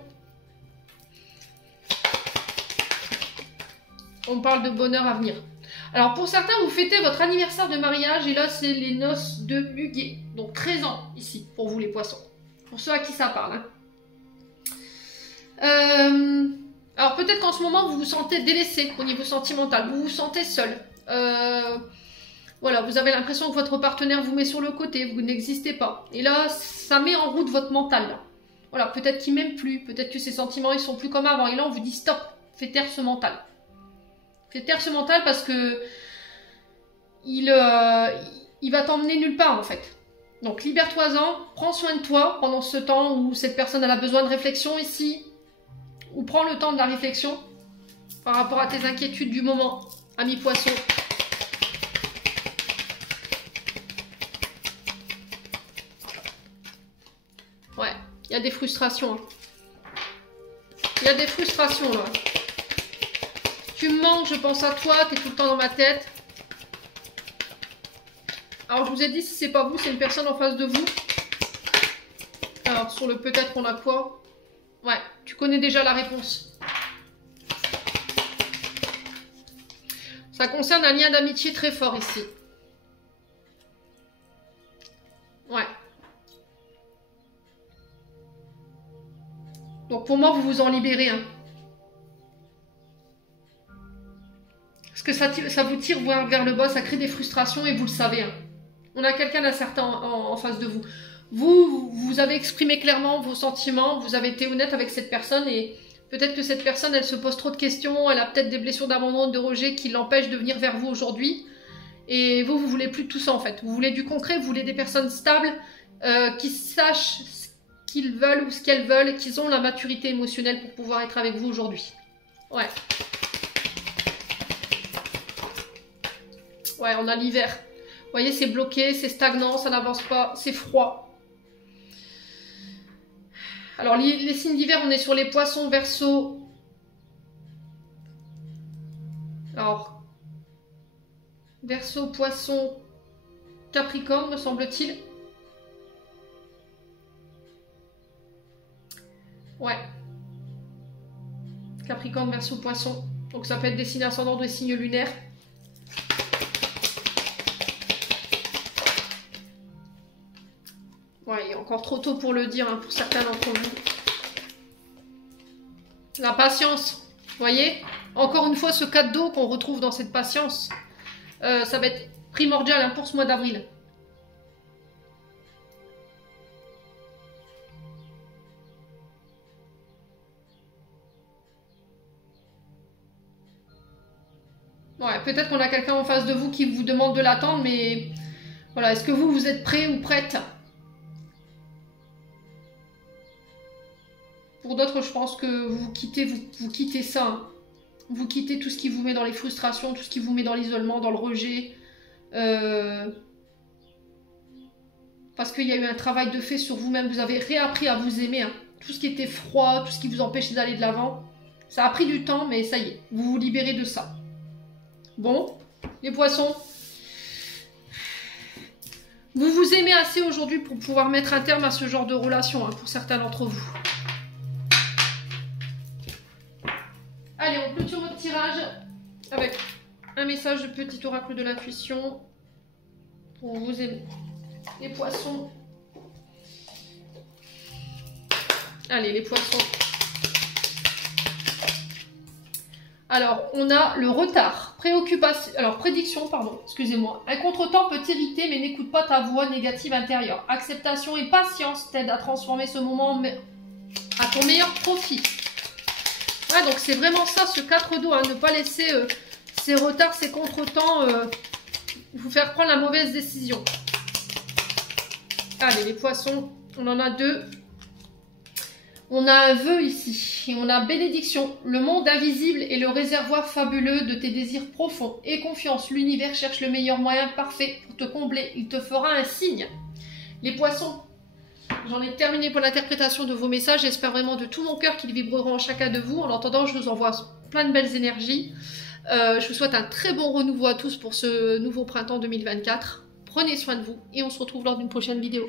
On parle de bonheur à venir. Alors pour certains, vous fêtez votre anniversaire de mariage et là, c'est les noces de muguet. Donc 13 ans ici, pour vous les poissons. Pour ceux à qui ça parle. Hein. Alors peut-être qu'en ce moment, vous vous sentez délaissé au niveau sentimental. Vous vous sentez seul. Voilà, vous avez l'impression que votre partenaire vous met sur le côté, vous n'existez pas. Et là, ça met en route votre mental. Là. Voilà, peut-être qu'il m'aime plus, peut-être que ses sentiments ils sont plus comme avant. Et là, on vous dit stop, fais taire ce mental. Fais taire ce mental parce que il va t'emmener nulle part en fait. Donc libère-toi-en, prends soin de toi pendant ce temps où cette personne elle a besoin de réflexion ici. Ou prends le temps de la réflexion par rapport à tes inquiétudes du moment, ami poisson. Ouais, il y a des frustrations. Hein. Il y a des frustrations là. Tu me manques, je pense à toi, t'es tout le temps dans ma tête. Alors je vous ai dit, si c'est pas vous, c'est une personne en face de vous. Alors sur le peut-être on a quoi? Ouais, tu connais déjà la réponse. Ça concerne un lien d'amitié très fort ici. Ouais. Donc pour moi, vous vous en libérez. Hein. Parce que ça vous tire vers le bas, ça crée des frustrations et vous le savez. Hein. On a quelqu'un d'incertain en face de vous. Vous avez exprimé clairement vos sentiments, vous avez été honnête avec cette personne et peut-être que cette personne, elle se pose trop de questions, elle a peut-être des blessures d'abandon, de rejet qui l'empêchent de venir vers vous aujourd'hui. Et vous voulez plus de tout ça en fait. Vous voulez du concret, vous voulez des personnes stables qui sachent ce qu'ils veulent ou ce qu'elles veulent et qui ont la maturité émotionnelle pour pouvoir être avec vous aujourd'hui. Ouais. Ouais, on a l'hiver. Vous voyez, c'est bloqué, c'est stagnant, ça n'avance pas, c'est froid. Alors, les signes d'hiver, on est sur les poissons, Verseau. Alors, Verseau, Poisson, Capricorne, me semble-t-il. Ouais. Capricorne, Verseau, Poisson. Donc, ça peut être des signes ascendants, des signes lunaires. Ouais, il est encore trop tôt pour le dire, hein, pour certains d'entre vous. La patience, vous voyez? Encore une fois, ce cadeau qu'on retrouve dans cette patience, ça va être primordial hein, pour ce mois d'avril. Ouais, peut-être qu'on a quelqu'un en face de vous qui vous demande de l'attendre, mais voilà, est-ce que vous êtes prêt ou prête? Pour d'autres, je pense que vous quittez ça. Hein. Vous quittez tout ce qui vous met dans les frustrations, tout ce qui vous met dans l'isolement, dans le rejet. Parce qu'il y a eu un travail de fait sur vous-même. Vous avez réappris à vous aimer. Hein. Tout ce qui était froid, tout ce qui vous empêchait d'aller de l'avant. Ça a pris du temps, mais ça y est. Vous vous libérez de ça. Bon, les poissons. Vous vous aimez assez aujourd'hui pour pouvoir mettre un terme à ce genre de relation, hein, pour certains d'entre vous. Allez, on clôture votre tirage avec un message de petit oracle de l'intuition pour vous aimer. Les poissons. Allez, les poissons. Alors, on a le retard, préoccupation, alors prédiction, pardon, excusez-moi. Un contretemps peut t'irriter, mais n'écoute pas ta voix négative intérieure. Acceptation et patience t'aident à transformer ce moment à ton meilleur profit. Ouais, donc c'est vraiment ça, ce 4 d'eau, hein, ne pas laisser ces retards, ces contretemps vous faire prendre la mauvaise décision. Allez, les poissons, on en a 2. On a un vœu ici, et on a bénédiction. Le monde invisible est le réservoir fabuleux de tes désirs profonds. Aie confiance, l'univers cherche le meilleur moyen parfait pour te combler. Il te fera un signe. Les poissons, j'en ai terminé pour l'interprétation de vos messages. J'espère vraiment de tout mon cœur qu'ils vibreront en chacun de vous. En attendant, je vous envoie plein de belles énergies. Je vous souhaite un très bon renouveau à tous pour ce nouveau printemps 2024. Prenez soin de vous et on se retrouve lors d'une prochaine vidéo.